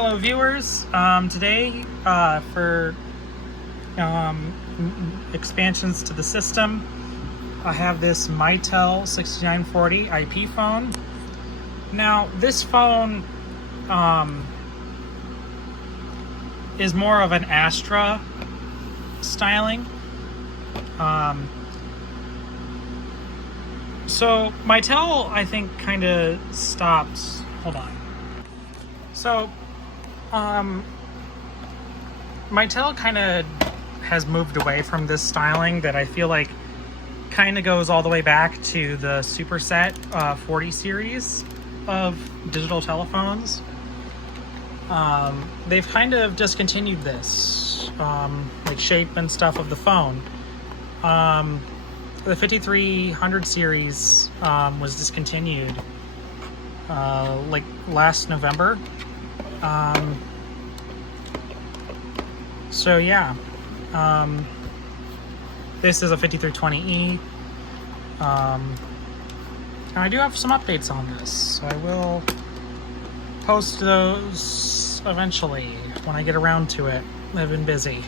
Hello viewers, today for expansions to the system, I have this Mitel 6940 IP phone. Now this phone is more of an Astra styling. So Mitel, I think, kind of stopped. Hold on. So Mitel kind of has moved away from this styling that I feel like kind of goes all the way back to the Superset 40 series of digital telephones. They've kind of discontinued this, like shape and stuff of the phone. The 5300 series was discontinued like last November. So yeah, this is a 5320E. And I do have some updates on this, so I will post those eventually when I get around to it. I've been busy.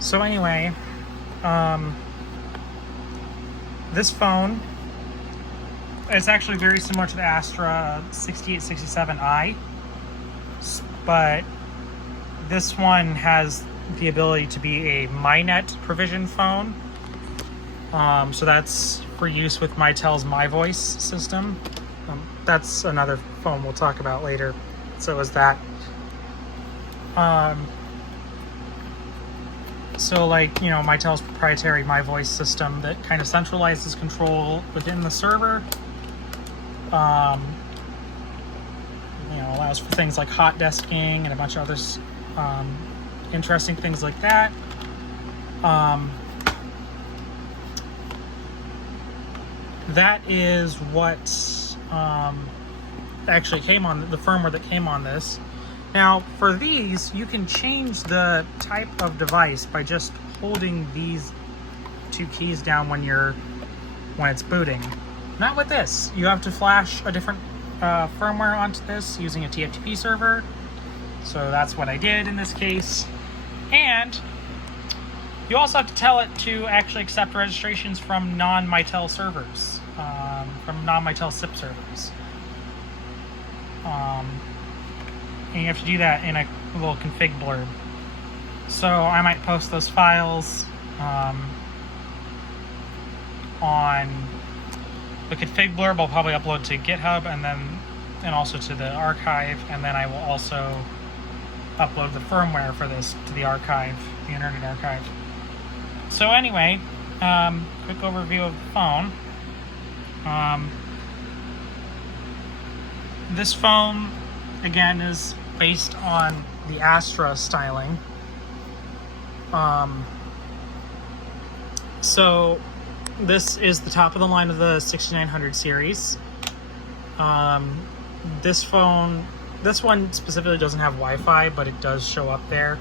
So anyway, this phone is actually very similar to the Astra 6867i, but this one has the ability to be a MyNet provision phone. So that's for use with Mitel's MyVoice system. That's another phone we'll talk about later. So is that. So like, you know, Mitel's proprietary MyVoice system that kind of centralizes control within the server. You know, allows for things like hot desking and a bunch of other interesting things like that. That is what actually came on the firmware that came on this. Now, for these, you can change the type of device by just holding these two keys down when it's booting. Not with this. You have to flash a different firmware onto this using a TFTP server. So that's what I did in this case. And you also have to tell it to actually accept registrations from non-Mitel servers, from non-Mitel SIP servers. And you have to do that in a little config blurb. So I might post those files on the config blurb. I'll probably upload to GitHub and also to the archive, and then I will also upload the firmware for this to the archive, the Internet Archive. So anyway, quick overview of the phone. This phone, again, is based on the Astra styling. So this is the top of the line of the 6900 series. This one specifically doesn't have Wi-Fi, but it does show up there.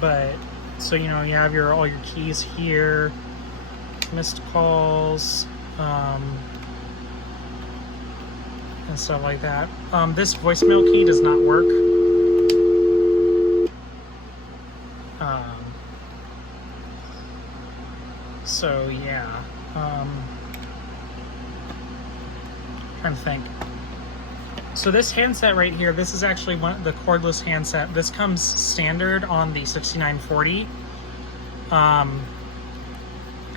But so, you know, you have all your keys here, missed calls, and stuff like that. This voicemail key does not work. So yeah, trying to think. So this handset right here, this is actually the cordless handset. This comes standard on the 6940.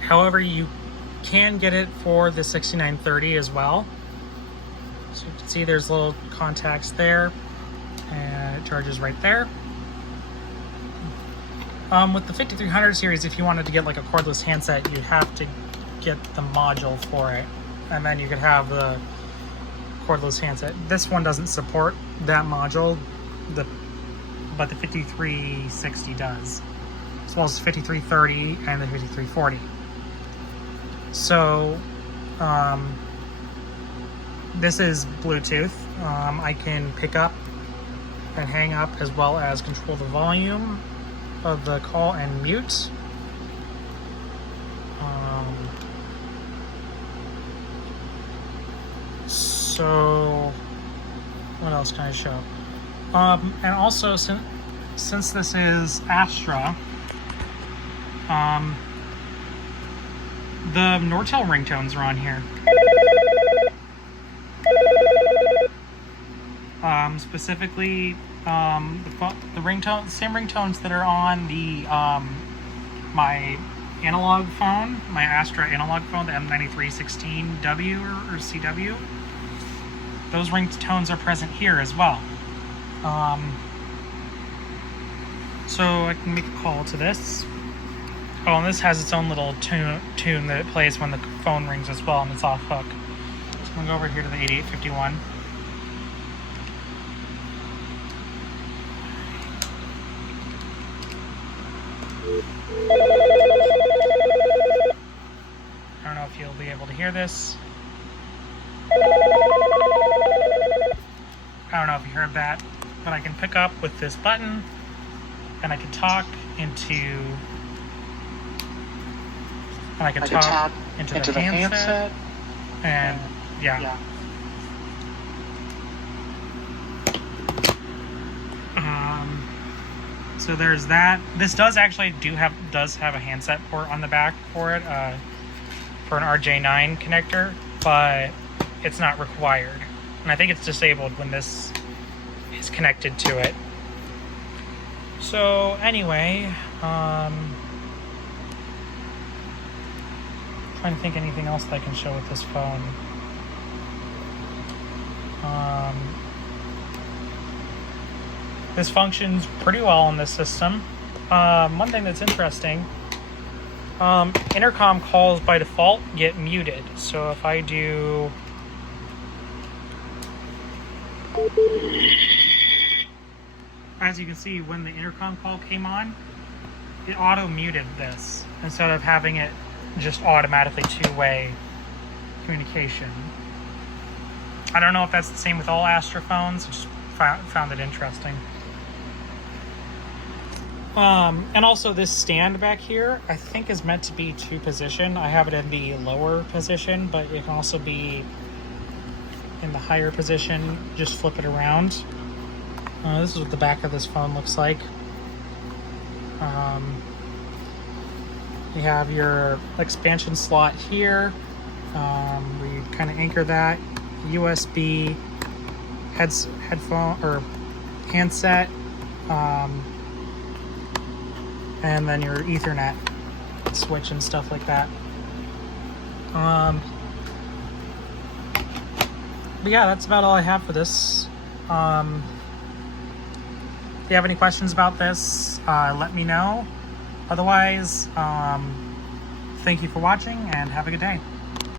However, you can get it for the 6930 as well. So you can see there's little contacts there, and it charges right there. With the 5300 series, if you wanted to get like a cordless handset, you'd have to get the module for it, and then you could have the cordless handset. This one doesn't support that module, but the 5360 does, as well as the 5330 and the 5340. So this is Bluetooth. I can pick up and hang up, as well as control the volume of the call and mute. So what else can I show? And also, since this is Astra, the Nortel ringtones are on here. Specifically, the ringtone, same ringtones that are on the my analog phone, my Astra analog phone, the M9316W or CW. Those ringtones are present here as well. So I can make a call to this. Oh, and this has its own little tune that it plays when the phone rings as well, and it's off hook. So I'm gonna go over here to the 8851. I don't know if you'll be able to hear this. I don't know if you heard that, but I can pick up with this button, and I can talk into the handset, and yeah. So there's that. This does actually have a handset port on the back for it, for an RJ9 connector, but it's not required. And I think it's disabled when this is connected to it. So anyway, trying to think anything else that I can show with this phone. This functions pretty well on this system. One thing that's interesting, intercom calls by default get muted. So if I do... As you can see, when the intercom call came on, it auto-muted this instead of having it just automatically two-way communication. I don't know if that's the same with all Astra phones. I just found it interesting. And also this stand back here, I think is meant to be two-position. I have it in the lower position, but it can also be in the higher position. Just flip it around. This is what the back of this phone looks like. You have your expansion slot here. We kind of anchor that. USB headphone or handset, and then your Ethernet switch and stuff like that. But yeah, that's about all I have for this. If you have any questions about this, let me know. Otherwise, thank you for watching and have a good day.